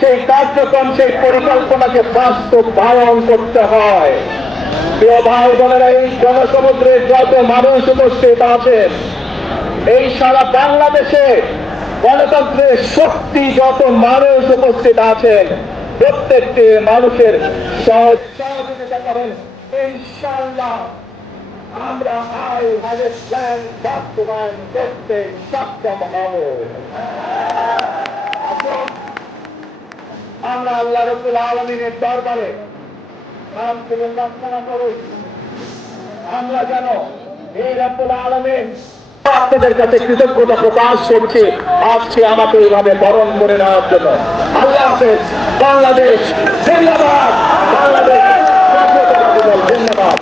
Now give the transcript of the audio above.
সেই কার্যক্রম সেই পরিকল্পনাকে বাস্তবায়ন করতে হয়। প্রিয় ভাই বোনেরা, এই জনসমুদ্রের যত মানুষ উপস্থিত আছেন, এই সারা বাংলাদেশে গণতন্ত্রের শক্তি যত মানুষ উপস্থিত আছেন, প্রত্যেকটি মানুষের সহযোগিতা করেন, ইনশাআল্লাহ আমরা প্ল্যান বাস্তবায়ন করতে সক্ষম হব। আমরা আল্লাহ রাব্বুল আলামিনের দরবারে আমরা যেন এই রাব্বুল আলামিন আপনাদের কাছে কৃতজ্ঞতা প্রকাশ করছি, আজকে আমাকে এইভাবে বরণ করে নেওয়ার জন্য। আল্লাহ হাফেজ। বাংলাদেশ জিন্দাবাদ। বাংলাদেশ জিন্দাবাদ।